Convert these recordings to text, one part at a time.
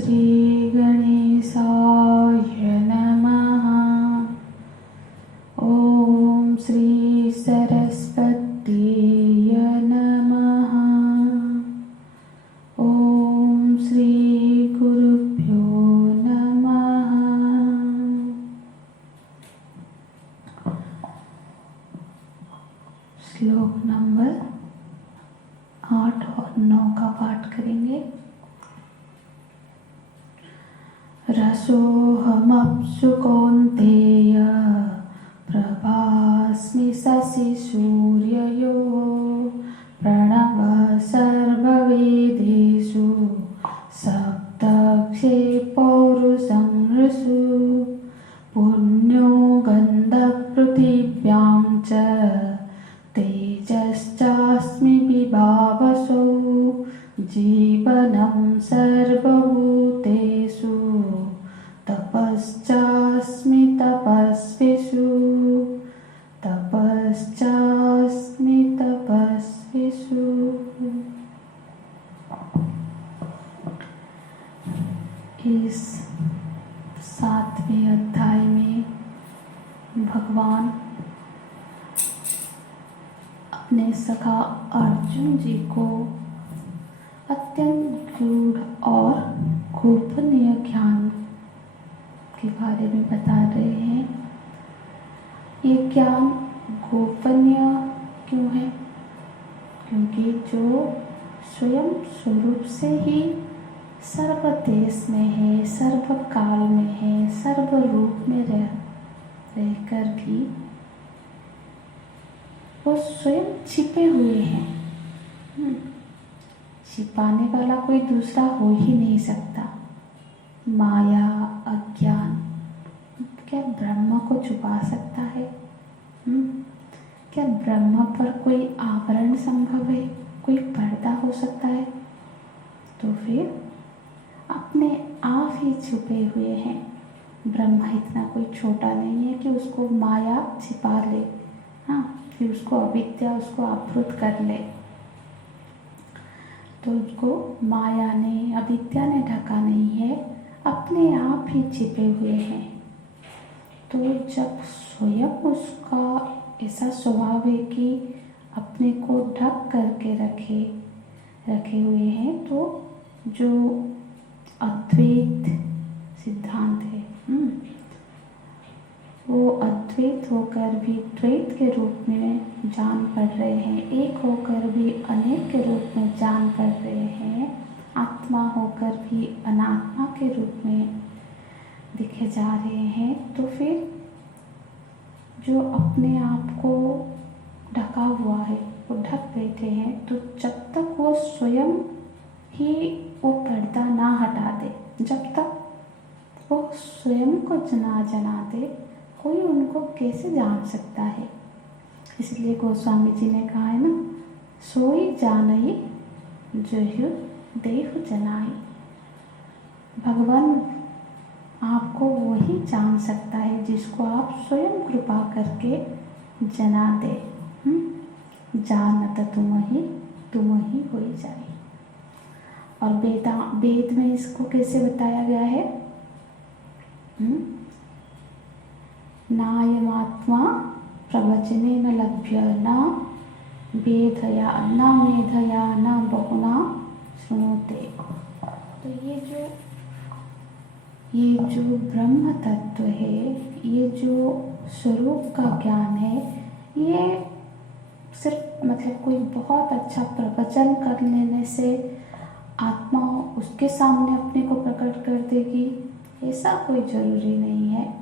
श्री गणेशाय नमः। ओम श्री सरस्वतीय नमः। ओम श्री गुरुभ्यो नमः। श्लोक नंबर 8 और 9 का पाठ करेंगे। रसोऽहमप्सु कौन्तेय प्रभास्मि शशि सूर्ययोः प्रणवः सर्ववेदेषु सप्तर्षे पौरुषं नृषु पुण्यो गन्धः पृथिव्यां च तेजश्चास्मि विभावसो जीवनं सर्वभूतेषु तपश्चास्मि तपस्विषु तपश्चास्मि तपस्विषु। इस 7वें अध्याय में भगवान अपने सखा अर्जुन जी को अत्यंत गूढ़ और गोपनीय ज्ञान के बारे में बता रहे हैं। ये ज्ञान गोपनीय क्यों है? क्योंकि जो स्वयं स्वरूप से ही सर्व देश में है, सर्व काल में है, सर्व रूप में रहकर भी वो स्वयं छिपे हुए हैं। छिपाने वाला कोई दूसरा हो ही नहीं सकता। माया अज्ञान क्या ब्रह्म को छुपा सकता है? क्या ब्रह्म पर कोई आवरण संभव है? कोई पर्दा हो सकता है? तो फिर अपने आप ही छुपे हुए हैं। ब्रह्म इतना कोई छोटा नहीं है कि उसको माया छिपा ले, कि उसको अविद्या उसको आवृत कर ले। तो उसको माया ने अविद्या ने ढका नहीं है, अपने आप ही छिपे हुए हैं। तो जब स्वयं उसका ऐसा स्वभाव है कि अपने को ढक करके रखे हुए हैं, तो जो अद्वैत सिद्धांत है वो अद्वैत होकर भी द्वैत के रूप में जान पड़ रहे हैं, एक होकर भी अनेक के रूप में जान पड़ रहे हैं, आत्मा होकर भी अनात्मा के रूप में दिखे जा रहे हैं। तो फिर जो अपने आप को ढका हुआ है वो ढक बैठे हैं, तो जब तक वो स्वयं ही वो पर्दा ना हटा दे, जब तक वो स्वयं को जना दे, कोई उनको कैसे जान सकता है? इसलिए गोस्वामी जी ने कहा है ना, सोई जानई जयु देहु जनाई। भगवान आपको वही जान सकता है जिसको आप स्वयं कृपा करके जना दे। जानत तुम ही होई जाए। और वेद में इसको कैसे बताया गया है? नायमात्मा प्रवचने न लभ्य न वेदया न मेधया न बहुना सुनोते। तो ये जो ब्रह्म तत्व है, ये जो स्वरूप का ज्ञान है, ये सिर्फ कोई बहुत अच्छा प्रवचन कर लेने से आत्मा उसके सामने अपने को प्रकट कर देगी, ऐसा कोई जरूरी नहीं है।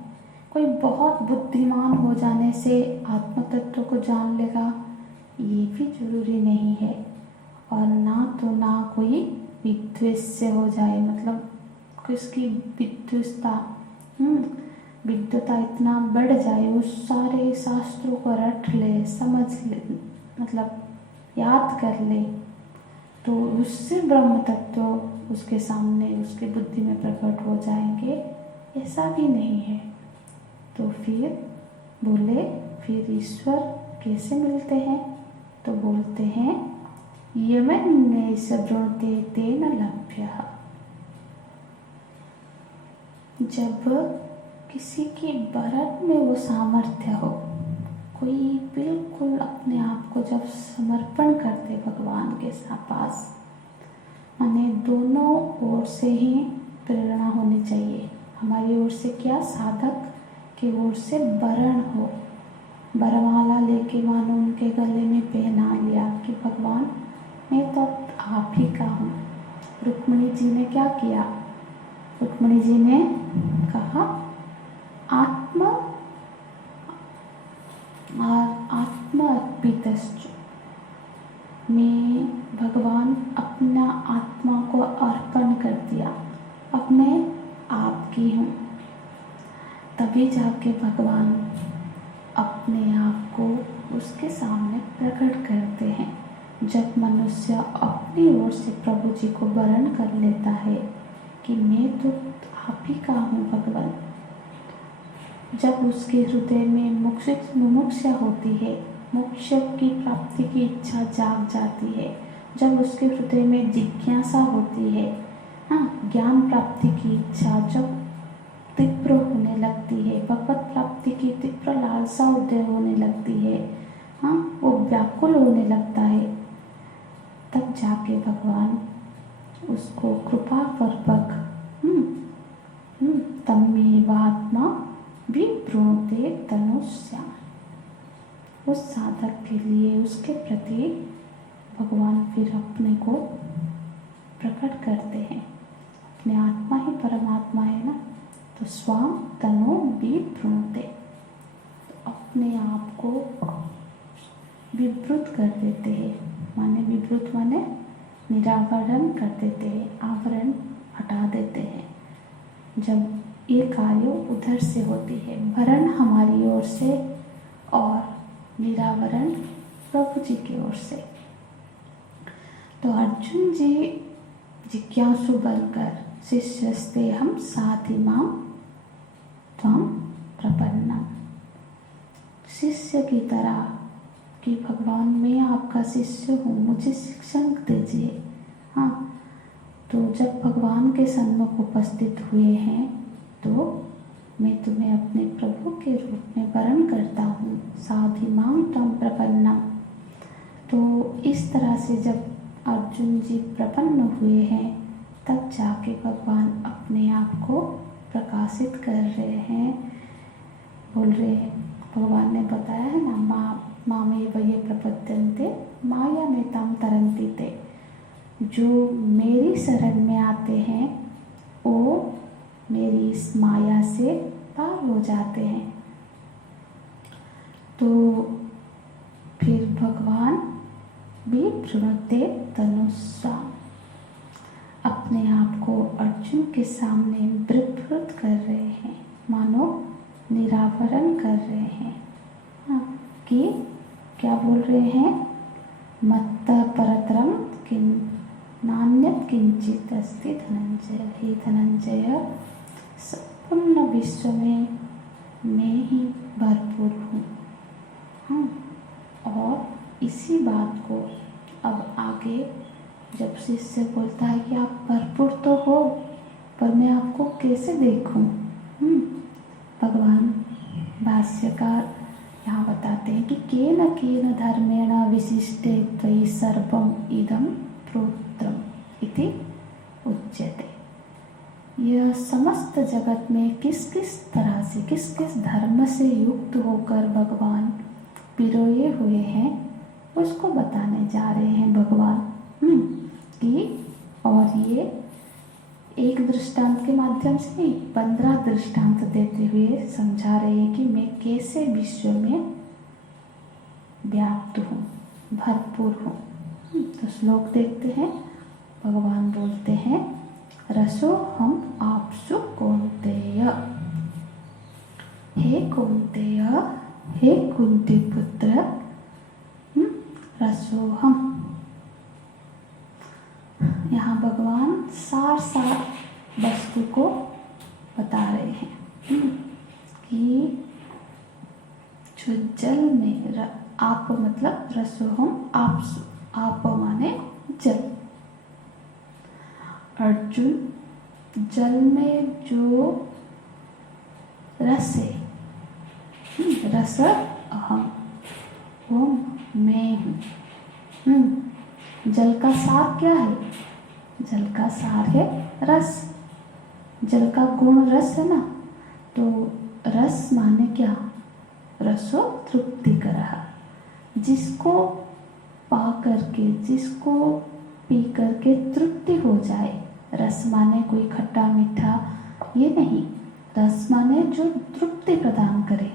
कोई बहुत बुद्धिमान हो जाने से आत्म तत्व को जान लेगा, ये भी जरूरी नहीं है। और ना कोई विद्वेष हो जाए, किसकी विद्वता इतना बढ़ जाए, वो सारे शास्त्रों को रट ले, समझ ले, याद कर ले, तो उससे ब्रह्म तत्व उसके सामने उसके बुद्धि में प्रकट हो जाएंगे, ऐसा भी नहीं है। तो फिर बोले, फिर ईश्वर कैसे मिलते हैं? तो बोलते हैं यमन्नेष वृणुते तेन लभ्यः। जब किसी की वरण में वो सामर्थ्य हो, कोई बिल्कुल अपने आप को जब समर्पण करते भगवान के पास, माने दोनों ओर से ही प्रेरणा होनी चाहिए। हमारी ओर से क्या, साधक की ओर से वरण हो, वरमाला लेके मानो उनके गले में पहना लिया कि भगवान मैं तो आप ही का हूँ। रुक्मिणी जी ने क्या किया, रुक्मिणी जी ने कहा आत्मा अर्पितश्च, मैं भगवान अपना आत्मा को अर्पण कर दिया, अब मैं आपकी हूँ। तभी जाके भगवान अपने आप को उसके सामने प्रकट करते हैं। जब मनुष्य अपनी ओर से प्रभु जी को वरण कर लेता है कि मैं तो आप ही का हूँ भगवान, जब उसके हृदय में मुमुक्षा होती है, मोक्ष की प्राप्ति की इच्छा जाग जाती है, जब उसके हृदय में जिज्ञासा होती है, हाँ, ज्ञान प्राप्ति की इच्छा जब तीव्र होने लगती है, भगवत प्राप्ति की तीव्र लालसा उदय होने लगती है, हाँ, वो व्याकुल होने लगता है, तब जाके भगवान उसको कृपा पूर्वक तमेवात्मा विवृणुते तनुष्या, उस साधक के लिए उसके प्रति भगवान फिर अपने को प्रकट करते हैं। अपने आत्मा ही परमात्मा है ना, तो स्वाम तनो विवृणुते, अपने आप को विवृत कर देते हैं, माने विवृत माने निरावरण कर देते हैं, आवरण हटा देते हैं। जब ये कार्य उधर से होती है, वरण हमारी ओर से और निरावरण प्रभु जी की ओर से। तो अर्जुन जी जिज्ञासु बनकर शिष्यस्ते हम साधिमां त्वं प्रपन्नम, शिष्य की तरह कि भगवान मैं आपका शिष्य हूँ, मुझे शिक्षण दीजिए। हाँ, तो जब भगवान के सन्मुख उपस्थित हुए हैं तो मैं तुम्हें अपने प्रभु के रूप में वरण करता हूँ, साधिमां त्वं प्रपन्नम। तो इस तरह से जब अर्जुन जी प्रपन्न हुए हैं, तब जाके भगवान अपने आप को प्रकाशित कर रहे हैं, बोल रहे हैं। भगवान ने बताया है ना, मामेव ये प्रपद्यन्ते मायामेतां तरन्ति ते, जो मेरी शरण में आते हैं वो मेरी इस माया से पार हो जाते हैं। तो फिर भगवान विवृणुते तनुष्या, अपने आप को अर्जुन के सामने विवृत कर रहे हैं, मानो निरावरण कर रहे हैं। हाँ, कि क्या बोल रहे हैं, मत्तः परतरं किं नान्यत् किंचित अस्ति धनंजय, हे धनंजय, संपूर्ण विश्व में मैं ही भरपूर हूँ। हाँ, और इसी बात को अब आगे जब शिष्य बोलता है कि आप भरपूर तो हो, पर मैं आपको कैसे देखूं, भगवान भाष्यकार यहाँ बताते हैं कि केन केन धर्मेण विशिष्टे त्वयि सर्वम इदं प्रोत्रम इति उच्यते। यह समस्त जगत में किस किस तरह से, किस किस धर्म से युक्त होकर भगवान पिरोए हुए हैं, उसको बताने जा रहे हैं भगवान। कि और ये एक दृष्टांत के माध्यम से नहीं, 15 दृष्टांत देते हुए समझा रहे हैं कि मैं कैसे विश्व में व्याप्त हूँ, भरपूर हूँ। तो श्लोक देखते हैं। भगवान बोलते हैं, रसो हम आपसु कौन्तेय, हे कौन्तेय, हे कुंती पुत्र, रसो हम। यहाँ भगवान सार वस्तु को बता रहे हैं कि जो जल में आप मतलब रसोहम आपसु, आप माने जल। अर्जुन, जल में जो रस है। रस अहम, ओम मैं हूँ। जल का सार क्या है? जल का सार है रस। जल का गुण रस है ना, तो रस माने क्या? रसो तृप्तिकरः। जिसको पा करके, जिसको पी करके तृप्ति हो जाए। रस माने कोई खट्टा मीठा ये नहीं, रस माने जो तृप्ति प्रदान करे।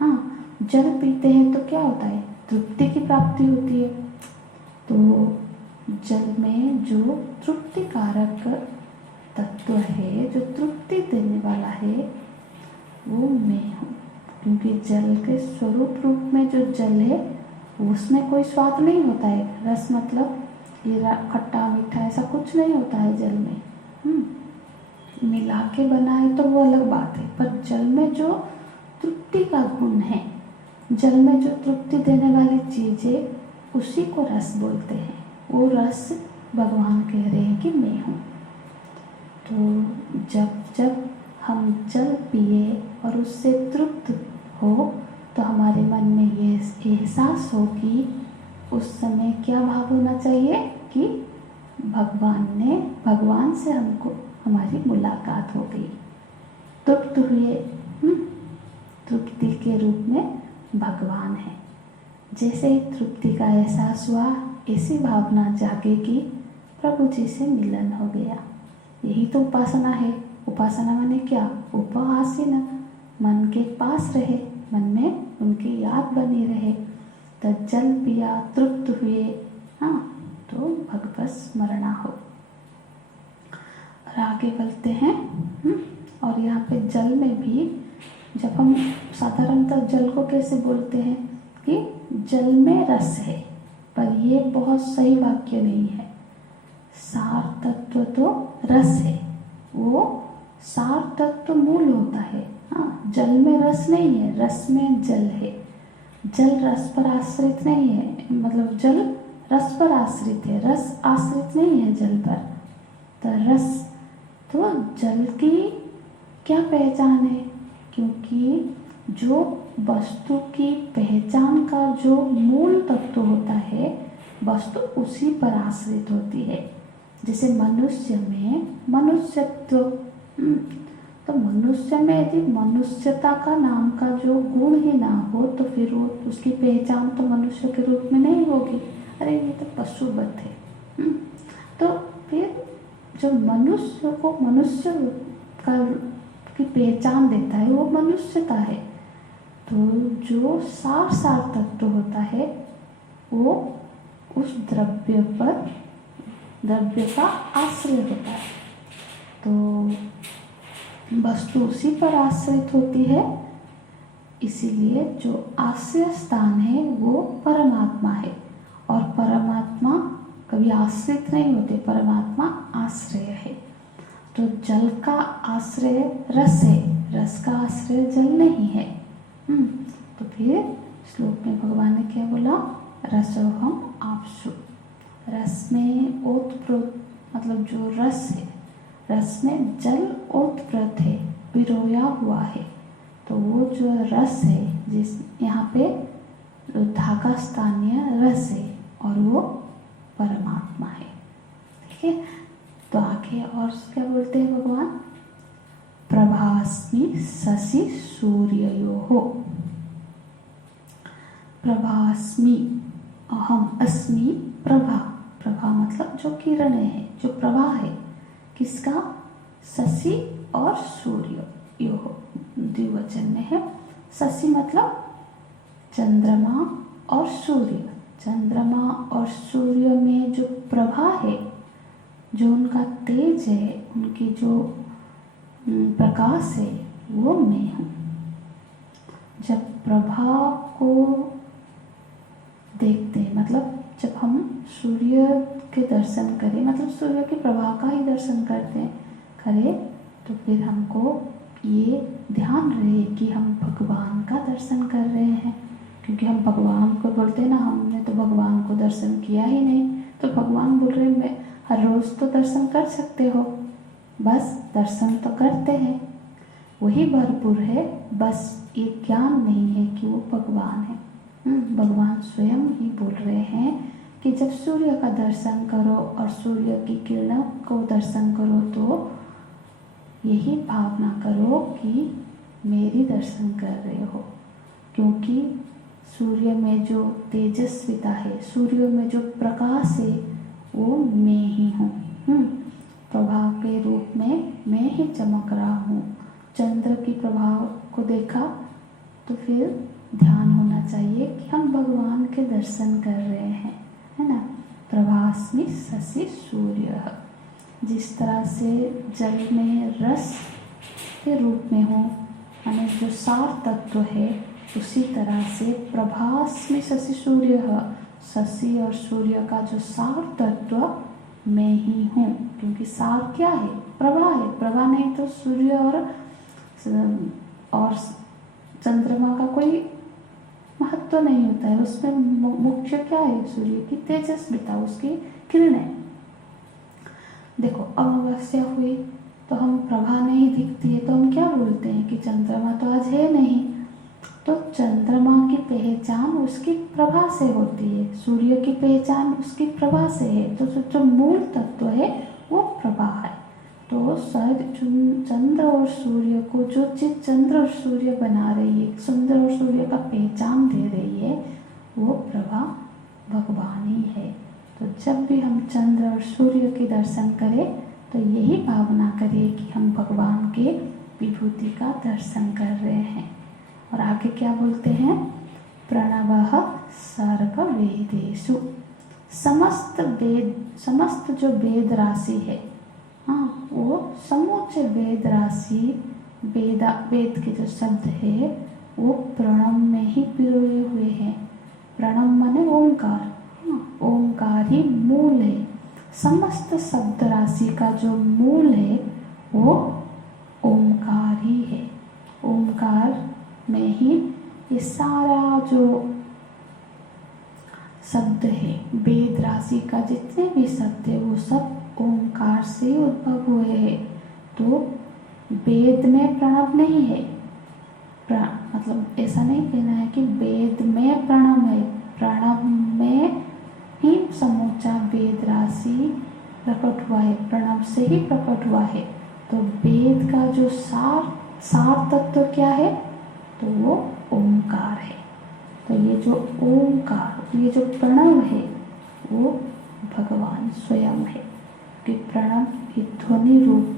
हाँ, जल पीते हैं तो क्या होता है? तृप्ति की प्राप्ति होती है। तो जल में जो तृप्तिकारक तत्व है, जो तृप्ति देने वाला है, वो मैं हूँ। क्योंकि जल के स्वरूप रूप में जो जल है उसमें कोई स्वाद नहीं होता है। रस मतलब ये खट्टा मीठा ऐसा कुछ नहीं होता है जल में। मिला के बनाए तो वो अलग बात है, पर जल में जो तृप्ति का गुण है, जल में जो तृप्ति देने वाली चीज़ है, उसी को रस बोलते हैं। वो रस भगवान कह रहे हैं कि मैं हूँ। तो जब जब हम जल पिए और उससे तृप्त हो तो हमारे मन में ये एहसास हो कि उस समय क्या भाव होना चाहिए कि भगवान से हमको हमारी मुलाकात हो गई, तृप्त हुए। तृप्ति के रूप में भगवान है। जैसे ही तृप्ति का एहसास हुआ, ऐसी भावना जागे कि प्रभु जी से मिलन हो गया। यही तो उपासना है। उपासना माने क्या? उपहासीन, मन के पास रहे, मन में उनकी याद बनी रहे। तो जल पिया, तृप्त हुए, हाँ, तो भगवत स्मरणा हो। और आगे बढ़ते हैं। और यहाँ पे जल में भी, जब हम साधारणतः जल को कैसे बोलते हैं कि जल में रस है, पर ये बहुत सही वाक्य नहीं है। सार तत्व तो रस है, वो सार तत्व मूल होता है। हाँ, जल में रस नहीं है, रस में जल है। जल रस पर आश्रित नहीं है, मतलब जल रस पर आश्रित है, रस आश्रित नहीं है जल पर। तो रस, तो जल की क्या पहचान है? क्योंकि जो वस्तु की पहचान का जो मूल तत्व होता है, वस्तु उसी पर आश्रित होती है। जैसे मनुष्य में मनुष्यत्व, तो मनुष्य में यदि मनुष्यता का नाम का जो गुण ही ना हो तो फिर वो उसकी पहचान तो मनुष्य के रूप में नहीं होगी। अरे ये तो पशुवत है। तो फिर जो मनुष्य को मनुष्य का की पहचान देता है वो मनुष्यता है। तो जो सार तत्व होता है वो उस द्रव्य का आश्रय होता है। तो वस्तु उसी पर आश्रित होती है, इसीलिए जो आश्रय स्थान है वो परमात्मा है। और परमात्मा कभी आश्रित नहीं होते, परमात्मा आश्रय है। तो जल का आश्रय रस है, रस का आश्रय जल नहीं है। तो फिर श्लोक में भगवान ने क्या बोला? रसोहम आपसु। रस में ओतप्रोत, मतलब जो रस है, रस में जल ओतप्रोत है, पिरोया हुआ है। तो वो जो रस है, जिस यहाँ पे धागा स्थानीय रस है और वो परमात्मा है। ठीक है, तो आगे और क्या बोलते हैं भगवान? प्रभास्मि शशि सूर्ययोः। प्रभास्मि, अहम अस्मि प्रभा। प्रभा मतलब जो किरणें है, जो प्रभा है, किसका? शशि और सूर्य, यो द्विवचन में है। शशि मतलब चंद्रमा और सूर्य। चंद्रमा और सूर्य में जो प्रभा है, जो उनका तेज है, उनकी जो प्रकाश है, वो मैं हूँ। जब प्रभा को देखते हैं, मतलब जब हम सूर्य के दर्शन करें, मतलब सूर्य की प्रभा का ही दर्शन करें, तो फिर हमको ये ध्यान रहे कि हम भगवान का दर्शन कर रहे हैं। क्योंकि हम भगवान को बोलते हैं ना, हमने तो भगवान को दर्शन किया ही नहीं, तो भगवान बोल रहे मैं हर रोज़ तो दर्शन कर सकते हो, बस दर्शन तो करते हैं। वही भरपूर है, बस ये ज्ञान नहीं है कि वो भगवान है। भगवान स्वयं ही बोल रहे हैं कि जब सूर्य का दर्शन करो और सूर्य की किरणों को दर्शन करो तो यही भावना करो कि मेरी दर्शन कर रहे हो, क्योंकि सूर्य में जो तेजस्विता है, सूर्य में जो प्रकाश है, वो मैं ही हूँ। प्रभाव के रूप में मैं ही चमक रहा हूँ। चंद्र की प्रभाव को देखा तो फिर ध्यान होना चाहिए कि हम भगवान के दर्शन कर रहे हैं, है ना। प्रभास्मि शशि सूर्य, जिस तरह से जल में रस के रूप में हो, यानी जो सार तत्व है, उसी तरह से प्रभास्मि शशि सूर्य, शशि और सूर्य का जो सार तत्व मैं ही हूँ। क्योंकि सार क्या है? प्रभा है। प्रभा नहीं तो सूर्य और चंद्रमा का कोई महत्व नहीं होता है। उसमें मुख्य क्या है? सूर्य की तेजस्विता, उसकी किरणें। देखो, अमावस्या हुई तो हम प्रभा नहीं दिखती है तो हम क्या बोलते हैं कि चंद्रमा तो आज है नहीं। तो चंद्रमा की पहचान उसकी प्रभा से होती है, सूर्य की पहचान उसकी प्रभा से है। तो जो मूल तत्व है वो प्रभा है। तो चंद्र और सूर्य को जो चीज चंद्र और सूर्य बना रही है, चंद्र और सूर्य का पहचान दे रही है, वो प्रभा भगवान ही है। तो जब भी हम चंद्र और सूर्य के दर्शन करें तो यही भावना करिए कि हम भगवान के विभूति का दर्शन कर रहे हैं। और आगे क्या बोलते हैं? प्रणवः सर्व वेदेषु, समस्त जो वेद राशि है, हाँ, वो समूचे वेद राशि, वेद के जो शब्द है वो प्रणव में ही पिरोए हुए हैं। प्रणव माने ओंकार, ओंकार ही मूल है। समस्त शब्द राशि का जो मूल है वो ओंकार ही है। ओंकार में ही ये सारा जो शब्द है, वेद राशि का जितने भी शब्द है वो सब ओंकार से उद्भव हुए हैं। तो वेद में प्रणव नहीं है, मतलब ऐसा नहीं कहना है कि वेद में प्रणव है। प्रणव में ही समूचा वेद राशि प्रकट हुआ है, प्रणव से ही प्रकट हुआ है। तो वेद का जो सार तत्व क्या है? तो वो ओंकार है। तो ये जो ओंकार, ये जो प्रणव है, वो भगवान स्वयं है। कि प्रणव की ध्वनि रूप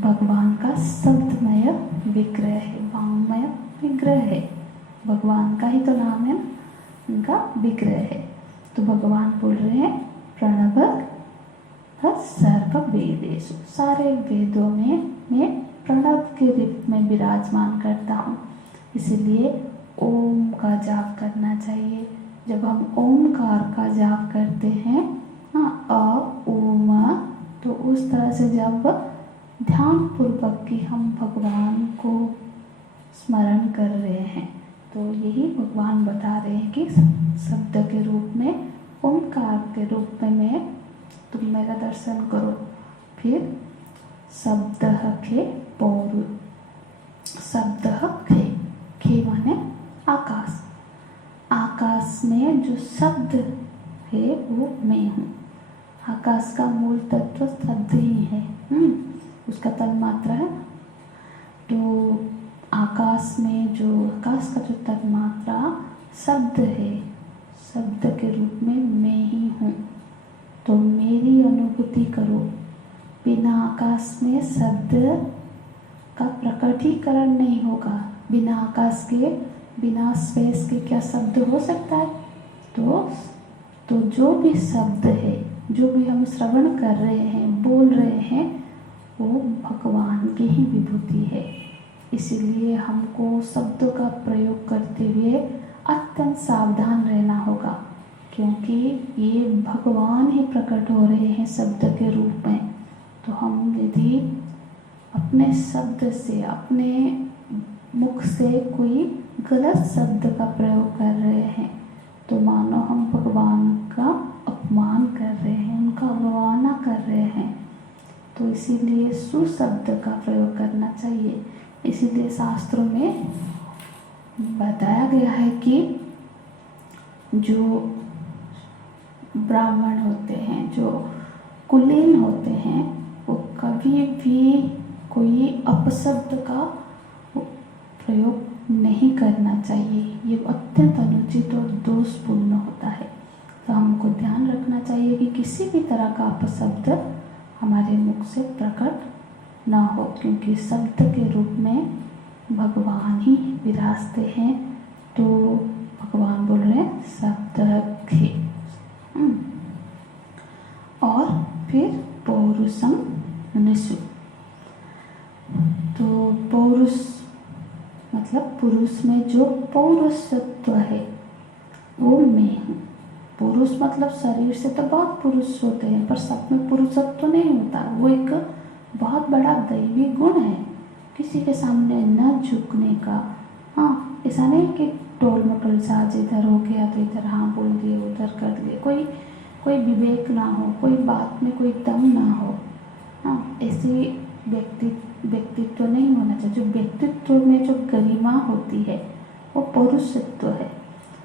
भगवान का शब्दमय विग्रह है, वांगमय विग्रह है। भगवान का ही तो नाम है, उनका विग्रह है। तो भगवान बोल रहे हैं प्रणव सर्व वेदेषु, सारे वेदों में मैं प्रणव के रूप में विराजमान करता हूँ। इसीलिए ओम का जाप करना चाहिए। जब हम ओमकार का जाप करते हैं, हाँ, ओम, तो उस तरह से जब ध्यान पूर्वक कि हम भगवान को स्मरण कर रहे हैं, तो यही भगवान बता रहे हैं कि शब्द के रूप में, ओमकार के रूप में तुम मेरा दर्शन करो। फिर शब्द खे पौरु, शब्द खे माने आकाश, आकाश में जो शब्द है वो मैं हूँ। आकाश का मूल तत्व शब्द ही है, उसका तन्मात्रा है। तो आकाश में जो आकाश का जो तन्मात्रा शब्द है, शब्द के रूप में मैं ही हूँ। तो मेरी अनुभूति करो। बिना आकाश में शब्द का प्रकटीकरण नहीं होगा। बिना आकाश के, बिना स्पेस के क्या शब्द हो सकता है? तो जो भी शब्द है, जो भी हम श्रवण कर रहे हैं, बोल रहे हैं, वो भगवान की ही विभूति है। इसीलिए हमको शब्दों का प्रयोग करते हुए अत्यंत सावधान रहना होगा, क्योंकि ये भगवान ही प्रकट हो रहे हैं शब्द के रूप में। तो हम यदि अपने शब्द से, अपने मुख से कोई गलत शब्द का प्रयोग कर रहे हैं, तो मानो हम भगवान का अपमान कर रहे हैं, उनका अवमानना कर रहे हैं। तो इसीलिए सुशब्द का प्रयोग करना चाहिए। इसीलिए शास्त्रों में बताया गया है कि जो ब्राह्मण होते हैं, जो कुलीन होते हैं, वो कभी भी कोई अपशब्द का प्रयोग नहीं करना चाहिए। ये अत्यंत अनुचित और दोषपूर्ण होता है। तो हमको ध्यान रखना चाहिए कि किसी भी तरह का अपशब्द हमारे मुख से प्रकट न हो, क्योंकि शब्द के रूप में भगवान ही विराजते हैं। तो भगवान बोल रहे हैं शब्द रखे। और फिर पौरुषम निषु। तो पौरुष मतलब पुरुष में जो पौरुषत्व है वो मैं हूँ। पुरुष मतलब शरीर से तो बहुत पुरुष होते हैं, पर सब में पुरुषत्व नहीं होता। वो एक बहुत बड़ा दैवी गुण है, किसी के सामने न झुकने का। हाँ, ऐसा नहीं कि टोल मटोल से आज इधर हो गया तो इधर हाँ बोल दिए, उधर कर दिए, कोई विवेक ना हो, कोई बात में कोई दम ना हो। हाँ, ऐसे व्यक्तित्व नहीं होना चाहिए। जो व्यक्तित्व में जो गरिमा होती है वो पौरुषत्व है।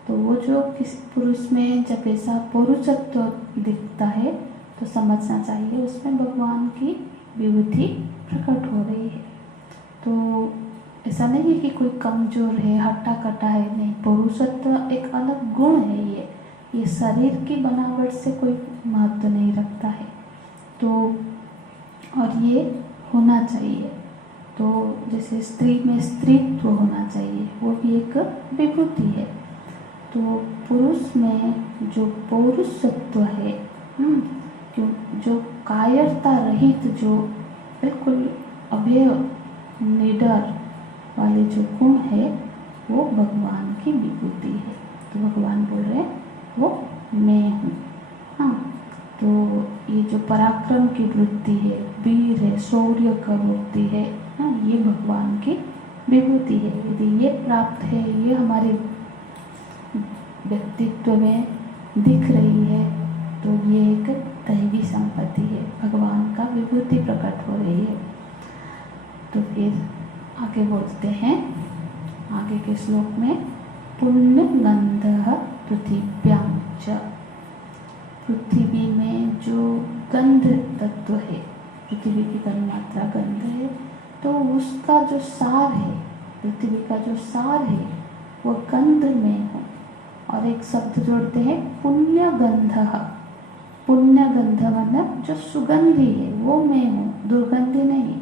तो वो जो किसी पुरुष में जब ऐसा पौरुषत्व दिखता है तो समझना चाहिए उसमें भगवान की विभूति प्रकट हो रही है। तो ऐसा नहीं है कि कोई कमजोर है, हट्टा कट्टा है, नहीं। पौरुषत्व एक अलग गुण है। ये शरीर की बनावट से कोई महत्व नहीं रखता है। तो और ये होना चाहिए। तो जैसे स्त्री में स्त्रीत्व होना चाहिए, वो भी एक विभूति है। तो पुरुष में जो पौरुषत्व है, जो कायरता रहित, जो बिल्कुल अभय निडर वाले जो गुण है वो भगवान की विभूति है। तो भगवान बोल रहे हैं वो मैं हूँ। हाँ, तो ये जो पराक्रम की वृत्ति है, वीर है, शौर्य का वृत्ति है, हाँ, ये भगवान की विभूति है। यदि ये प्राप्त है, ये हमारे व्यक्तित्व में दिख रही है, तो ये एक दैवी संपत्ति है, भगवान का विभूति प्रकट हो रही है। तो फिर आगे बोलते हैं, आगे के श्लोक में पुण्य गंधः पृथिव्यां च। पृथ्वी में जो गंध तत्व है, पृथ्वी की तन्मात्रा गंध है, तो उसका जो सार है, पृथ्वी का जो सार है वो गंध में हो। और एक शब्द जोड़ते हैं पुण्य गंधः। पुण्य गंध मतलब जो सुगंधी है वो मैं हूँ, दुर्गंधी नहीं।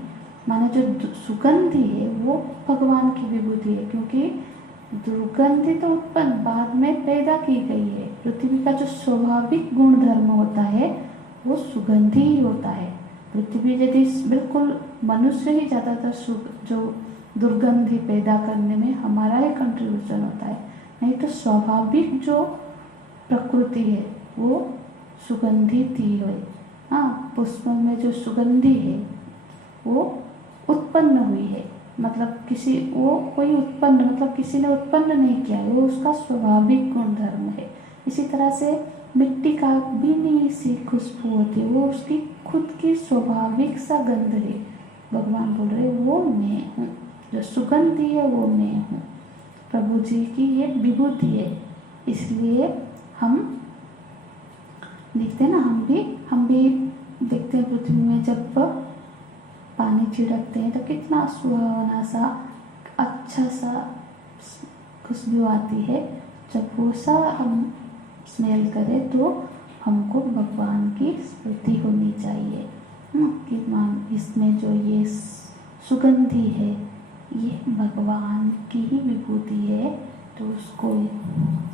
माने जो सुगंधी है वो भगवान की विभूति है, क्योंकि दुर्गंधी तो उत्पन्न बाद में पैदा की गई है। पृथ्वी का जो स्वाभाविक गुण धर्म होता है वो सुगंधी ही होता है। पृथ्वी यदि बिल्कुल मनुष्य ही ज़्यादातर जो दुर्गंधी पैदा करने में हमारा ही कंट्रीब्यूशन होता है, नहीं तो स्वाभाविक जो प्रकृति है वो सुगंधित ही है। हाँ, पुष्प में जो सुगंधी है वो उत्पन्न हुई है, मतलब किसी ने उत्पन्न नहीं किया है, वो उसका स्वाभाविक गुण धर्म है। इसी तरह से मिट्टी का भी नहीं सी खुशबू होती है, वो उसकी खुद की स्वाभाविक सा गंध है। भगवान बोल रहे वो मैं हूँ, जो सुगंधी है वो मैं हूँ। प्रभु जी की ये विभूति है। इसलिए हम देखते हैं ना, हम भी देखते हैं पृथ्वी में जब पानी छिड़कते हैं तो कितना सुहावना सा अच्छा सा खुशबू आती है। जब वो सा हम स्मेल करें तो हमको भगवान की स्मृति होनी चाहिए कि इसमें जो ये सुगंधी है ये भगवान की ही विभूति है। तो उसको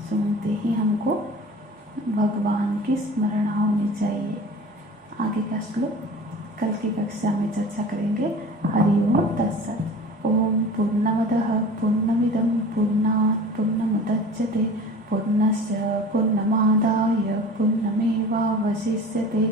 सुनते ही हमको भगवान की स्मरणा होनी चाहिए। आगे का श्लोक कल की कक्षा में चर्चा करेंगे। हरि ओम तत्सत्। ओम पूर्णमदः पूर्णमिदं पूर्णात् पूर्णमुदच्यते पूर्णस्य पूर्णमादाय पूर्णमेवावशिष्यते।